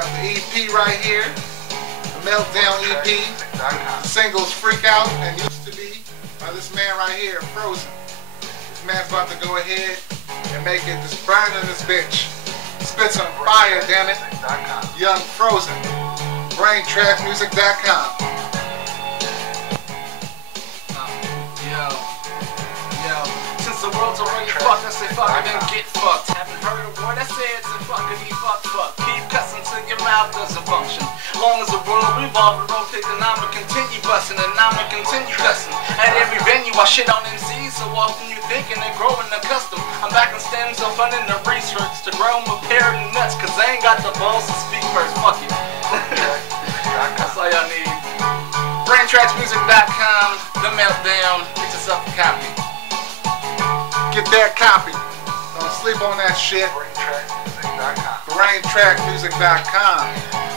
got the EP right here, the Meltdown EP. The singles Freak Out and Used to Be by this man right here, Frozen. This man's about to go ahead and make it just burn in this bitch. Spit some fire, damn it. Young Frozen. BrainTracksMusic.com. Since the world's already fucked, I say fuck it and get fucked. Haven't heard a word I said, so fucking be fucked. Keep cussing till your mouth doesn't function. Long as the world revolves and rotates, and I'ma continue busting, and I'ma continue cussing. At every venue I shit on MCs, so often you thinking they're growing accustomed. I'm back in STEM, so funding the research to grow my pair of nuts, cause I ain't got the balls to speak first. Fuck you. That's all y'all need. BrainTracksMusic.com, The Meltdown. Get yourself a copy. Get that copy. Don't sleep on that shit. BrainTracksMusic.com. BrainTracksMusic.com.